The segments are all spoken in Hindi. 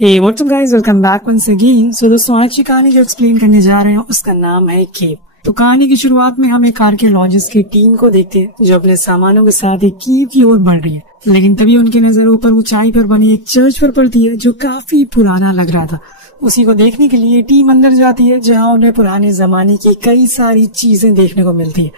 Hey, what's up guys? Welcome back once again. So दोस्तों आज की कहानी जो एक्सप्लेन करने जा रहे हैं उसका नाम है केव। तो कहानी की शुरुआत में हम एक आर्कियोलॉजिस्ट की टीम को देखते हैं जो अपने सामानों के साथ एक केव की ओर बढ़ रही है। लेकिन तभी उनकी नजर ऊपर ऊंचाई पर बनी एक चर्च पर पड़ती है जो काफी पुराना लग रहा था। उसी को देखने के लिए टीम अंदर जाती है जहाँ उन्हें पुराने जमाने की कई सारी चीजें देखने को मिलती है,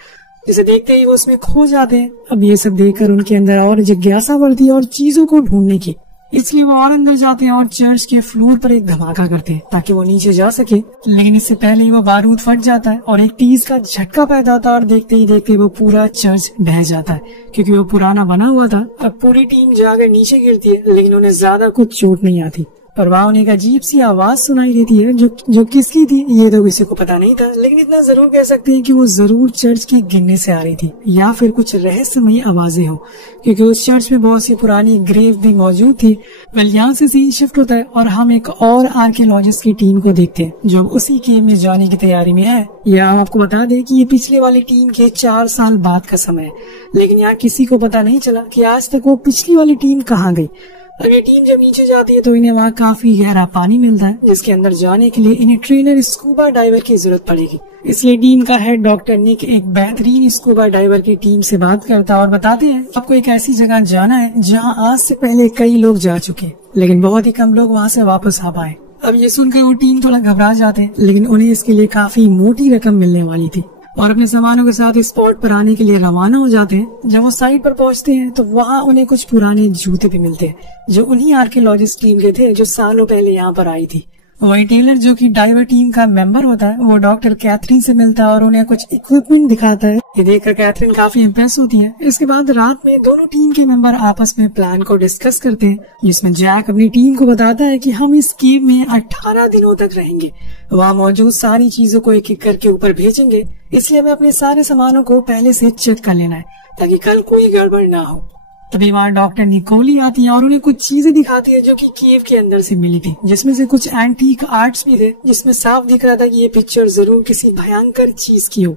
जिसे देखते ही वो उसमें खो जाते हैं। अब ये सब देखकर उनके अंदर और जिज्ञासा बढ़ती है और चीजों को ढूंढने की, इसलिए वो और अंदर जाते हैं और चर्च के फ्लोर पर एक धमाका करते हैं ताकि वो नीचे जा सके। लेकिन इससे पहले ही वो बारूद फट जाता है और एक तेज का झटका पैदा होता है और देखते ही देखते वो पूरा चर्च ढह जाता है क्योंकि वो पुराना बना हुआ था। अब पूरी टीम जाकर नीचे गिरती है लेकिन उन्हें ज्यादा कुछ चोट नहीं आती, पर वहाँ उन्हें एक अजीब सी आवाज सुनाई देती है जो किसकी थी ये तो किसी को पता नहीं था। लेकिन इतना जरूर कह सकते हैं कि वो जरूर चर्च के गिरने से आ रही थी या फिर कुछ रहस्यमयी आवाजें हो, क्योंकि उस चर्च में बहुत सी पुरानी ग्रेव भी मौजूद थी। वेल यहाँ से सीन शिफ्ट होता है और हम एक और आर्कियोलॉजिस्ट की टीम को देखते हैं जो उसी केव में जाने की तैयारी में है। यहाँ आपको बता दें कि ये पिछले वाली टीम के 4 साल बाद का समय है, लेकिन यहाँ किसी को पता नहीं चला कि आज तक वो पिछली वाली टीम कहाँ गई। अब ये टीम जब नीचे जाती है तो इन्हें वहाँ काफी गहरा पानी मिलता है जिसके अंदर जाने के लिए इन्हें ट्रेनर स्कूबा डाइवर की जरूरत पड़ेगी। इसलिए टीम का हेड डॉक्टर निक एक बेहतरीन स्कूबा डाइवर की टीम से बात करता है और बताते हैं आपको एक ऐसी जगह जाना है जहाँ आज से पहले कई लोग जा चुके हैं लेकिन बहुत ही कम लोग वहाँ से वापस आ पाए। अब ये सुनकर वो टीम थोड़ा घबरा जाते हैं, लेकिन उन्हें इसके लिए काफी मोटी रकम मिलने वाली थी और अपने सामानों के साथ स्पॉट पर आने के लिए रवाना हो जाते हैं। जब वो साइट पर पहुंचते हैं तो वहाँ उन्हें कुछ पुराने जूते भी मिलते हैं जो उन्हीं आर्कियोलॉजिस्ट टीम के थे जो सालों पहले यहाँ पर आई थी। वही टेलर जो कि डाइवर टीम का मेंबर होता है वो डॉक्टर कैथरीन से मिलता है और उन्हें कुछ इक्विपमेंट दिखाता है। ये देखकर कैथरीन काफी इम्प्रेस होती है। इसके बाद रात में दोनों टीम के मेंबर आपस में प्लान को डिस्कस करते हैं, जिसमें जैक अपनी टीम को बताता है कि हम इस केव में 18 दिनों तक रहेंगे, वहाँ मौजूद सारी चीजों को एक एक करके ऊपर भेजेंगे, इसलिए हमें अपने सारे सामानों को पहले से चेक कर लेना है ताकि कल कोई गड़बड़ ना हो। तभी वहाँ डॉक्टर निकोली आती है और उन्हें कुछ चीजें दिखाती है जो कि केव के अंदर से मिली थी, जिसमें से कुछ एंटीक आर्ट्स भी थे, जिसमें साफ दिख रहा था कि ये पिक्चर जरूर किसी भयंकर चीज की हो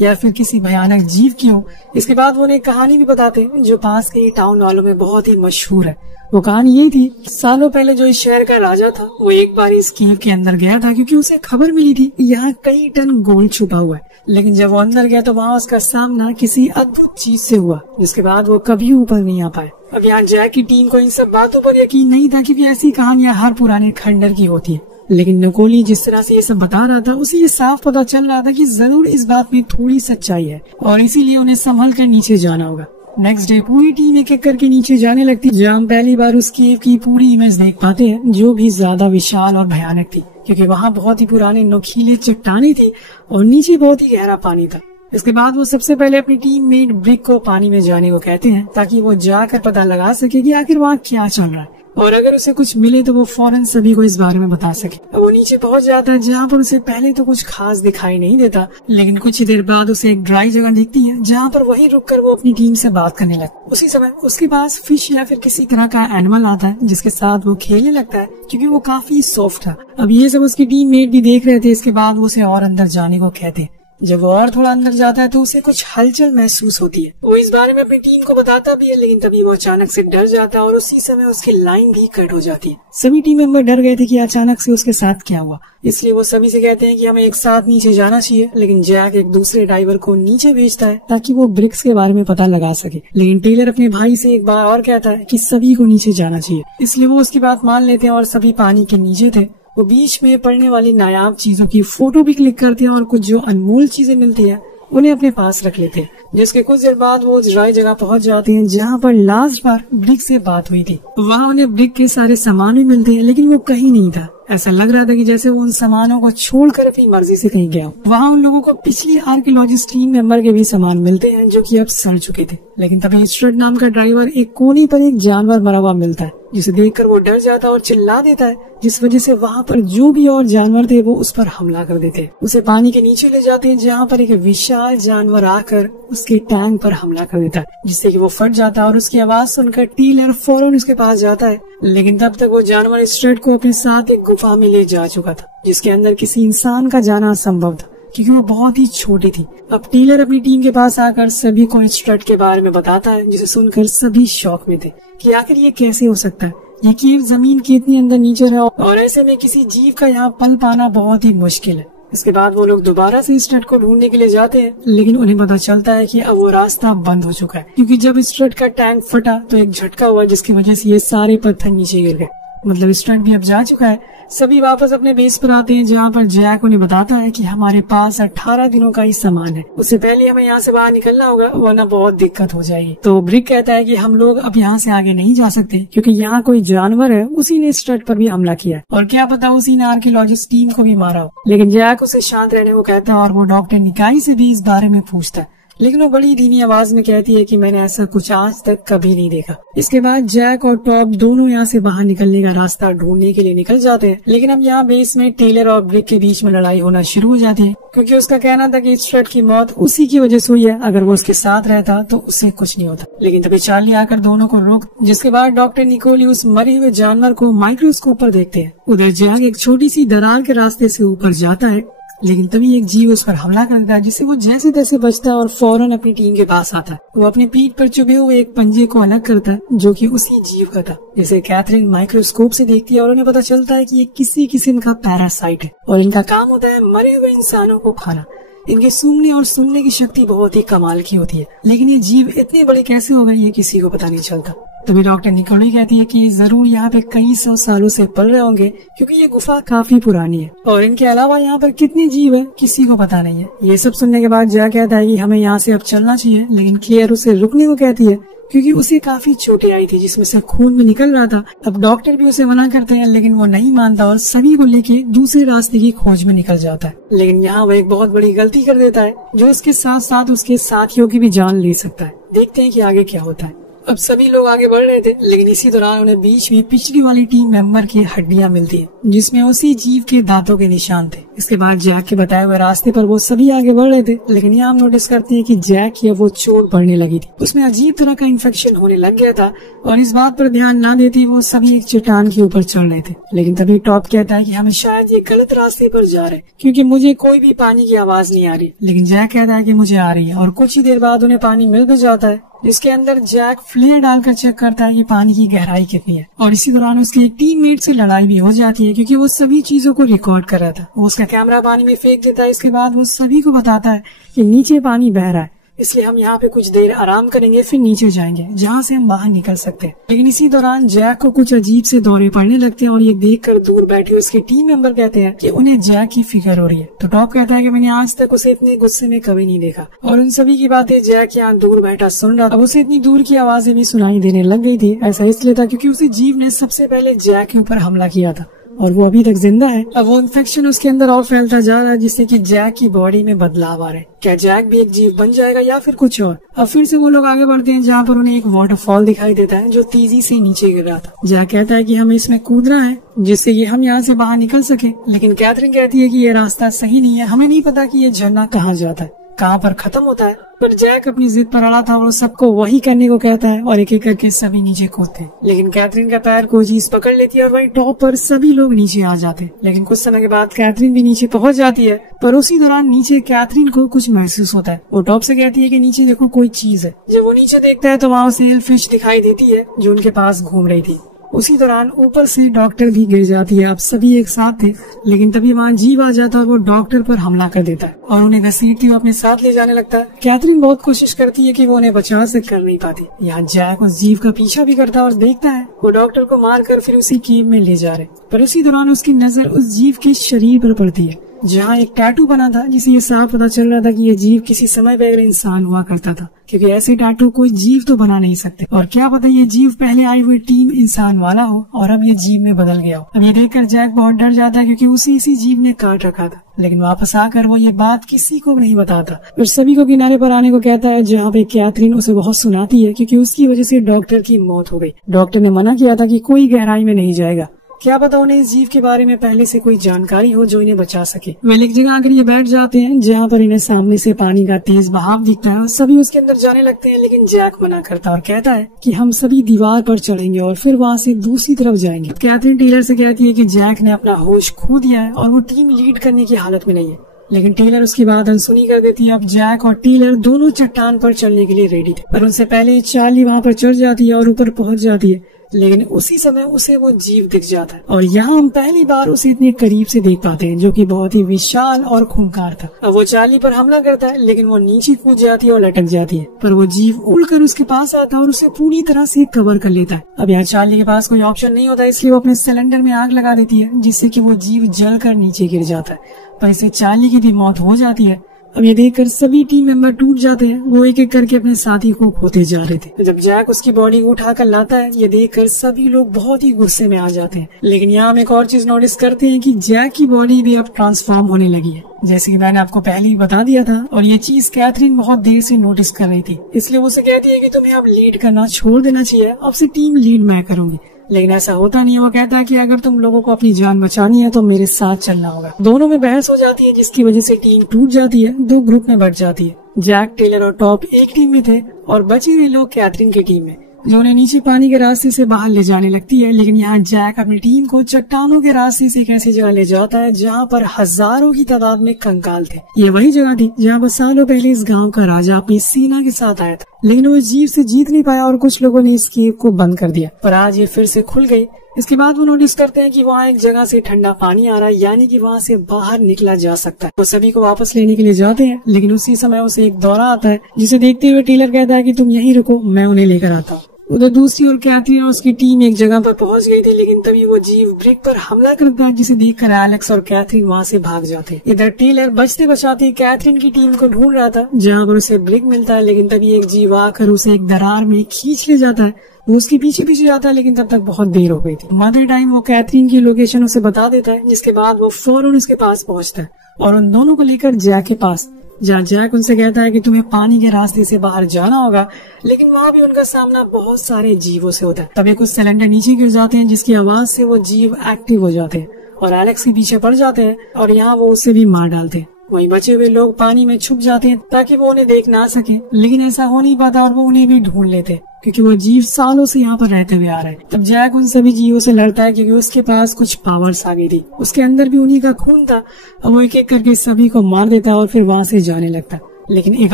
या फिर किसी भयानक जीव की हो। इसके बाद वो उन्हें कहानी भी बताते हैं जो पास के टाउन वालों में बहुत ही मशहूर है। वो कहानी ये थी, सालों पहले जो इस शहर का राजा था वो एक बार इस केव के अंदर गया था क्योंकि उसे खबर मिली थी यहाँ कई टन गोल्ड छुपा हुआ है। लेकिन जब वो अंदर गया तो वहाँ उसका सामना किसी अद्भुत चीज से हुआ जिसके बाद वो कभी ऊपर नहीं आ पाए। अब यहाँ जैक की टीम को इन सब बातों पर यकीन नहीं था क्योंकि ऐसी कहानियां हर पुराने खंडर की होती है। लेकिन निकोली जिस तरह से ये सब बता रहा था उसे ये साफ पता चल रहा था कि जरूर इस बात में थोड़ी सच्चाई है और इसीलिए उन्हें संभल कर नीचे जाना होगा। नेक्स्ट डे पूरी टीम एक एक करके नीचे जाने लगती, जहाँ हम पहली बार उस केव की पूरी इमेज देख पाते हैं जो भी ज्यादा विशाल और भयानक थी क्योंकि वहाँ बहुत ही पुराने नुकीले चट्टानें थी और नीचे बहुत ही गहरा पानी था। इसके बाद वो सबसे पहले अपनी टीम मेट ब्रिक को पानी में जाने को कहते हैं ताकि वो जाकर पता लगा सके कि आखिर वहाँ क्या चल रहा है और अगर उसे कुछ मिले तो वो फौरन सभी को इस बारे में बता सके। अब वो नीचे पहुंच जाता है जहाँ पर उसे पहले तो कुछ खास दिखाई नहीं देता, लेकिन कुछ ही देर बाद उसे एक ड्राई जगह दिखती है जहाँ पर वहीं रुककर वो अपनी टीम से बात करने लगता है। उसी समय उसके पास फिश या फिर किसी तरह का एनिमल आता है जिसके साथ वो खेलने लगता है क्योंकि वो काफी सॉफ्ट था। अब ये सब उसकी टीम मेट भी देख रहे थे। इसके बाद वो उसे और अंदर जाने को कहते हैं। जब वो और थोड़ा अंदर जाता है तो उसे कुछ हलचल महसूस होती है। वो इस बारे में अपनी टीम को बताता भी है, लेकिन तभी वो अचानक से डर जाता है और उसी समय उसकी लाइन भी कट हो जाती है। सभी टीम मेंबर डर गए थे कि अचानक से उसके साथ क्या हुआ, इसलिए वो सभी से कहते हैं कि हमें एक साथ नीचे जाना चाहिए। लेकिन जैक एक दूसरे डाइवर को नीचे भेजता है ताकि वो ब्रिक्स के बारे में पता लगा सके, लेकिन टेलर अपने भाई से एक बार और कहता है कि सभी को नीचे जाना चाहिए, इसलिए वो उसकी बात मान लेते हैं और सभी पानी के नीचे थे। वो बीच में पड़ने वाली नायाब चीजों की फोटो भी क्लिक करते हैं और कुछ जो अनमोल चीजें मिलती है उन्हें अपने पास रख लेते हैं। जिसके कुछ देर बाद वो उस ड्राई जगह पहुंच जाते हैं जहाँ पर लास्ट बार ब्रिक से बात हुई थी। वहाँ उन्हें ब्रिक के सारे सामान भी मिलते हैं, लेकिन वो कहीं नहीं था। ऐसा लग रहा था कि जैसे वो उन सामानों को छोड़कर अपनी मर्जी से कहीं गया। वहाँ उन लोगों को पिछली आर्कियोलॉजिस्ट टीम मेंबर के भी सामान मिलते हैं जो कि अब सड़ चुके थे। लेकिन तभी स्ट्रट नाम का ड्राइवर एक कोने पर एक जानवर मरा हुआ मिलता है जिसे देखकर वो डर जाता है और चिल्ला देता है, जिस वजह से वहाँ पर जो भी और जानवर थे वो उस पर हमला कर देते हैं। उसे पानी के नीचे ले जाते हैं जहाँ पर एक विशाल जानवर आकर उसके टैंक पर हमला कर देता है, जिससे कि वो फट जाता है और उसकी आवाज सुनकर टेलर फौरन उसके पास जाता है। लेकिन तब तक वो जानवर स्ट्रट को अपने साथ एक गुफा में ले जा चुका था जिसके अंदर किसी इंसान का जाना असंभव था क्योंकि वो बहुत ही छोटी थी। अब टेलर अपनी टीम के पास आकर सभी को स्ट्रट के बारे में बताता है, जिसे सुनकर सभी शॉक में थे कि आखिर ये कैसे हो सकता है। ये केव जमीन के इतनी अंदर नीचे है और ऐसे में किसी जीव का यहाँ पल पाना बहुत ही मुश्किल है। इसके बाद वो लोग दोबारा से स्टड को ढूंढने के लिए जाते हैं, लेकिन उन्हें पता चलता है कि अब वो रास्ता बंद हो चुका है, क्योंकि जब स्टड का टैंक फटा तो एक झटका हुआ जिसकी वजह से ये सारे पत्थर नीचे गिर गए। मतलब स्टड भी अब जा चुका है। सभी वापस अपने बेस पर आते हैं, जहाँ पर जैक उन्हें बताता है कि हमारे पास 18 दिनों का ही सामान है, उससे पहले हमें यहाँ से बाहर निकलना होगा वरना बहुत दिक्कत हो जाएगी। तो ब्रिक कहता है कि हम लोग अब यहाँ से आगे नहीं जा सकते क्योंकि यहाँ कोई जानवर है, उसी ने स्टड पर भी हमला किया और क्या पता उसी ने आर्कियोलॉजिस्ट टीम को भी मारा हो। लेकिन जैक उसे शांत रहने को कहता है और वो डॉक्टर निकाई से भी इस बारे में पूछता है, लेकिन वो बड़ी धीमी आवाज में कहती है कि मैंने ऐसा कुछ आज तक कभी नहीं देखा। इसके बाद जैक और टॉप दोनों यहाँ से बाहर निकलने का रास्ता ढूंढने के लिए निकल जाते हैं, लेकिन अब यहाँ बेस में टेलर और ब्रिक के बीच में लड़ाई होना शुरू हो जाती है, क्योंकि उसका कहना था कि स्ट्रेट की मौत उसी की वजह से हुई है, अगर वो उसके साथ रहता तो उससे कुछ नहीं होता। लेकिन तभी चार्ली आकर दोनों को रोक, जिसके बाद डॉक्टर निकोली उस मरे हुए जानवर को माइक्रोस्कोप पर देखते हैं। उधर जैक एक छोटी सी दरार के रास्ते से ऊपर जाता है, लेकिन तभी एक जीव उस पर हमला करता है, जिससे वो जैसे तैसे बचता है और फौरन अपनी टीम के पास आता है। वो अपनी पीठ पर चुभे हुए एक पंजे को अलग करता है जो कि उसी जीव का था, जिसे कैथरीन माइक्रोस्कोप से देखती है और उन्हें पता चलता है कि ये किसी किस्म का पैरासाइट है और इनका काम होता है मरे हुए इंसानों को खाना। इनके सूंघने और सुनने की शक्ति बहुत ही कमाल की होती है, लेकिन ये जीव इतने बड़े कैसे हो गए ये किसी को पता नहीं चलता। तभी डॉक्टर निकोली कहती है कि जरूर यहाँ पे कई 100 सालों से पल रहे होंगे, क्योंकि ये गुफा काफी पुरानी है और इनके अलावा यहाँ पर कितने जीव है किसी को पता नहीं है। ये सब सुनने के बाद जैक कहता है कि हमें यहाँ से अब चलना चाहिए, लेकिन क्लेयर उसे रुकने को कहती है क्योंकि उसे काफी चोटें आई थी जिसमें से खून भी निकल रहा था। अब डॉक्टर भी उसे मना करते हैं, लेकिन वो नहीं मानता और सभी को लेके दूसरे रास्ते की खोज में निकल जाता है। लेकिन यहाँ वो एक बहुत बड़ी गलती कर देता है जो उसके साथ साथ उसके साथियों की भी जान ले सकता है। देखते हैं कि आगे क्या होता है। अब सभी लोग आगे बढ़ रहे थे, लेकिन इसी दौरान उन्हें बीच में पिछली वाली टीम मेंबर की हड्डियां मिलती है, जिसमें उसी जीव के दांतों के निशान थे। इसके बाद जैक के बताए हुए रास्ते पर वो सभी आगे बढ़ रहे थे, लेकिन यहाँ हम नोटिस करते हैं कि जैक की वो चोट बढ़ने लगी थी, उसमें अजीब तरह का इन्फेक्शन होने लग गया था और इस बात पर ध्यान न देते वो सभी एक चट्टान के ऊपर चढ़ रहे थे। लेकिन तभी टॉप कहता है कि हम शायद ये गलत रास्ते पर जा रहे, क्योंकि मुझे कोई भी पानी की आवाज नहीं आ रही। लेकिन जैक कहता है कि मुझे आ रही है और कुछ ही देर बाद उन्हें पानी मिल भी जाता है, जिसके अंदर जैक फ्लेयर डालकर चेक करता है कि पानी की गहराई कितनी है। और इसी दौरान उसके एक टीममेट से लड़ाई भी हो जाती है, क्योंकि वो सभी चीजों को रिकॉर्ड कर रहा था। वो उसका कैमरा पानी में फेंक देता है। इसके बाद वो सभी को बताता है कि नीचे पानी बह रहा है, इसलिए हम यहाँ पे कुछ देर आराम करेंगे, फिर नीचे जाएंगे जहाँ से हम बाहर निकल सकते हैं। लेकिन इसी दौरान जैक को कुछ अजीब से दौरे पड़ने लगते हैं और ये देखकर दूर बैठे उसके टीम मेंबर कहते हैं कि उन्हें जैक की फिक्र हो रही है। तो टॉप कहता है कि मैंने आज तक उसे इतने गुस्से में कभी नहीं देखा। और उन सभी की बातें जैक यहाँ दूर बैठा सुन रहा था। अब उसे इतनी दूर की आवाजें भी सुनाई देने लग गई थी। ऐसा इसलिए था क्योंकि उसे जीव ने सबसे पहले जैक के ऊपर हमला किया था और वो अभी तक जिंदा है। अब वो इन्फेक्शन उसके अंदर और फैलता जा रहा है, जिससे कि जैक की बॉडी में बदलाव आ रहे हैं। क्या जैक भी एक जीव बन जाएगा या फिर कुछ और? अब फिर से वो लोग आगे बढ़ते हैं, जहाँ पर उन्हें एक वाटरफॉल दिखाई देता है जो तेजी से नीचे गिर रहा था। जैक कहता है कि हमें इसमें कूदना है जिससे कि हम यहाँ से बाहर निकल सके, लेकिन कैथरीन कहती है कि ये रास्ता सही नहीं है, हमें नहीं पता कि ये झरना कहाँ जाता है, कहाँ पर खत्म होता है। पर जैक अपनी जिद पर अड़ा था और सबको वही करने को कहता है और एक एक करके सभी नीचे कूदते हैं। लेकिन कैथरीन का पैर कोई चीज पकड़ लेती है और वहीं टॉप पर सभी लोग नीचे आ जाते हैं। लेकिन कुछ समय के बाद कैथरीन भी नीचे पहुंच जाती है, पर उसी दौरान नीचे कैथरीन को कुछ महसूस होता है। वो टॉप से कहती है कि नीचे देखो कोई चीज है। जब वो नीचे देखता है तो वहाँ उसे एल फिश दिखाई देती है जो उनके पास घूम रही थी। उसी दौरान ऊपर से डॉक्टर भी गिर जाती है। अब सभी एक साथ थे, लेकिन तभी वहाँ जीव आ जाता है और वो डॉक्टर पर हमला कर देता है और उन्हें घसीटती हुए अपने साथ ले जाने लगता है। कैथरीन बहुत कोशिश करती है कि वो उन्हें बचा से कर नहीं पाती। यहाँ जैक उस जीव का पीछा भी करता है और देखता है वो डॉक्टर को मारकर फिर उसी केव में ले जा रहे। पर उसी दौरान उसकी नजर उस जीव के शरीर पर पड़ती है जहाँ एक टैटू बना था, जिसे ये साफ पता चल रहा था कि ये जीव किसी समय पहले इंसान हुआ करता था, क्योंकि ऐसे टैटू कोई जीव तो बना नहीं सकते। और क्या पता ये जीव पहले आई हुई टीम इंसान वाला हो और अब ये जीव में बदल गया हो। अब ये देखकर जैक बहुत डर जाता है क्योंकि उसी इसी जीव ने काट रखा था। लेकिन वापस आकर वो ये बात किसी को नहीं बताता और सभी को किनारे पर आने को कहता है, जहाँ पे कैथरीन उसे बहुत सुनाती है क्योंकि उसकी वजह से डॉक्टर की मौत हो गई। डॉक्टर ने मना किया था कि कोई गहराई में नहीं जाएगा। क्या पता उन्हें इस जीव के बारे में पहले से कोई जानकारी हो जो इन्हें बचा सके। वे एक जगह आकर ये बैठ जाते हैं जहाँ पर इन्हें सामने से पानी का तेज बहाव दिखता है और सभी उसके अंदर जाने लगते हैं। लेकिन जैक मना करता और कहता है कि हम सभी दीवार पर चढ़ेंगे और फिर वहाँ से दूसरी तरफ जाएंगे। कैथरीन टेलर से कहती है कि जैक ने अपना होश खो दिया है और वो टीम लीड करने की हालत में नहीं है। लेकिन टेलर उसकी बात अनसुनी कर देती है। अब जैक और टेलर दोनों चट्टान पर चढ़ने के लिए रेडी थे, पर उनसे पहले चार्ली वहाँ पर चढ़ जाती है और ऊपर पहुँच जाती है। लेकिन उसी समय उसे वो जीव दिख जाता है और यहाँ हम पहली बार उसे इतने करीब से देख पाते हैं, जो कि बहुत ही विशाल और खूंखार था। अब वो चार्ली पर हमला करता है, लेकिन वो नीचे कूद जाती है और लटक जाती है, पर वो जीव उड़कर उसके पास आता है और उसे पूरी तरह से कवर कर लेता है। अब यहाँ चार्ली के पास कोई ऑप्शन नहीं होता, इसलिए वो अपने सिलेंडर में आग लगा देती है, जिससे कि वो जीव जलकर नीचे गिर जाता है, पर इससे चार्ली की भी मौत हो जाती है। अब ये देखकर सभी टीम मेंबर टूट जाते हैं, वो एक एक करके अपने साथी को खोते जा रहे थे। जब जैक उसकी बॉडी को उठाकर लाता है, ये देखकर सभी लोग बहुत ही गुस्से में आ जाते हैं। लेकिन यहाँ हम एक और चीज नोटिस करते हैं कि जैक की बॉडी भी अब ट्रांसफॉर्म होने लगी है, जैसे कि मैंने आपको पहले ही बता दिया था, और ये चीज कैथरीन बहुत देर से नोटिस कर रही थी, इसलिए वो उसे कहती है कि तुम्हें अब लीड करना छोड़ देना चाहिए, अब से टीम लीड मैं करूंगी। लेकिन ऐसा होता नहीं है। वो कहता है कि अगर तुम लोगों को अपनी जान बचानी है तो मेरे साथ चलना होगा। दोनों में बहस हो जाती है, जिसकी वजह से टीम टूट जाती है, दो ग्रुप में बट जाती है। जैक, टेलर और टॉप एक टीम में थे और बचे हुए लोग कैथरीन की टीम में, जो उन्हें नीचे पानी के रास्ते से बाहर ले जाने लगती है। लेकिन यहाँ जैक अपनी टीम को चट्टानों के रास्ते से एक ऐसी जगह ले जाता है जहाँ पर हजारों की तादाद में कंकाल थे। ये वही जगह थी जहाँ पर सालों पहले इस गांव का राजा अपनी सेना के साथ आया था, लेकिन वो जीव से जीत नहीं पाया और कुछ लोगों ने इस केव को बंद कर दिया, पर आज ये फिर से खुल गई। इसके बाद वो नोटिस करते हैं कि वहाँ एक जगह से ठंडा पानी आ रहा है, यानी कि वहाँ से बाहर निकला जा सकता है। वो सभी को वापस लेने के लिए जाते हैं, लेकिन उसी समय उसे एक दौरा आता है, जिसे देखते हुए टेलर कहता है कि तुम यहीं रुको, मैं उन्हें लेकर आता हूँ। उधर दूसरी ओर कैथरीन और उसकी टीम एक जगह पर पहुंच गई थी, लेकिन तभी वो जीव ब्रिक पर हमला करता है, जिसे देखकर एलेक्स और कैथरीन वहाँ से भाग जाते हैं। इधर टेलर बचते बचाते कैथरीन की टीम को ढूंढ रहा था, जहाँ पर उसे ब्रिक मिलता है, लेकिन तभी एक जीव आकर उसे एक दरार में खींच ले जाता है। वो उसके पीछे पीछे जाता है, लेकिन तब तक बहुत देर हो गई थी। मदर टाइम वो कैथरीन की लोकेशन उसे बता देता है, जिसके बाद वो फौरन उसके पास पहुंचता है और उन दोनों को लेकर जैक के पास, जहाँ जैक उनसे कहता है कि तुम्हें पानी के रास्ते से बाहर जाना होगा, लेकिन वहाँ भी उनका सामना बहुत सारे जीवों से होता है। तभी कुछ सिलेंडर नीचे गिर जाते हैं, जिसकी आवाज से वो जीव एक्टिव हो जाते हैं और एलेक्स के पीछे पड़ जाते हैं और यहाँ वो उसे भी मार डालते हैं। वहीं बचे हुए लोग पानी में छुप जाते हैं ताकि वो उन्हें देख ना सके, लेकिन ऐसा हो नहीं पाता और वो उन्हें भी ढूंढ लेते हैं, क्योंकि वो जीव सालों से यहाँ पर रहते हुए आ रहे हैं। तब जैक उन सभी जीवों से लड़ता है, क्योंकि उसके पास कुछ पावर्स आ गई थी, उसके अंदर भी उन्हीं का खून था। अब वो एक एक करके सभी को मार देता है और फिर वहाँ से जाने लगता है। लेकिन एक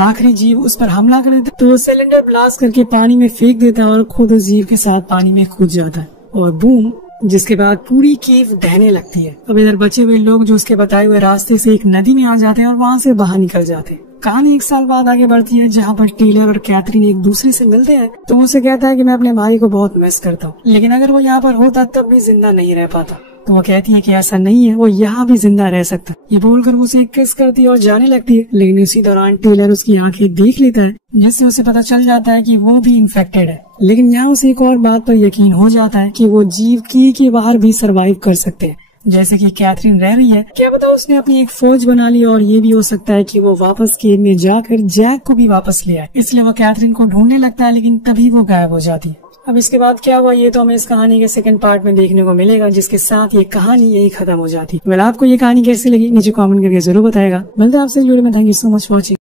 आखिरी जीव उस पर हमला कर देता है, तो वो सिलेंडर ब्लास्ट करके पानी में फेंक देता है और खुद उस जीव के साथ पानी में कूद जाता है और बूम, जिसके बाद पूरी केव बहने लगती है। अब इधर बचे हुए लोग जो उसके बताए हुए रास्ते से एक नदी में आ जाते हैं और वहाँ से बाहर निकल जाते हैं। कहानी 1 साल बाद आगे बढ़ती है, जहाँ पर टेलर और कैथरीन एक दूसरे से मिलते हैं, तो उसे कहता है कि मैं अपने भाई को बहुत मिस करता हूँ, लेकिन अगर वो यहाँ पर होता तब भी जिंदा नहीं रह पाता। तो वो कहती है कि ऐसा नहीं है, वो यहाँ भी जिंदा रह सकता। ये बोलकर वो उसे एक किस करती है और जाने लगती है, लेकिन इसी दौरान टेलर उसकी आंखें देख लेता है, जिससे उसे पता चल जाता है कि वो भी इन्फेक्टेड है। लेकिन यहाँ उसे एक और बात पर यकीन हो जाता है कि वो जीव के बाहर भी सरवाइव कर सकते हैं, जैसे कि कैथरीन रह रही है। क्या पता उसने अपनी एक फौज बना ली, और ये भी हो सकता है कि वो वापस केव में जाकर जैक को भी वापस ले आए। इसलिए वो कैथरीन को ढूंढने लगता है, लेकिन तभी वो गायब हो जाती है। अब इसके बाद क्या हुआ ये तो हमें इस कहानी के सेकंड पार्ट में देखने को मिलेगा, जिसके साथ ये कहानी यही खत्म हो जाती है। आपको ये कहानी कैसी लगी नीचे कमेंट करके जरूर बताएगा। मिलते हैं आपसे वीडियो में। Thank you so much for watching.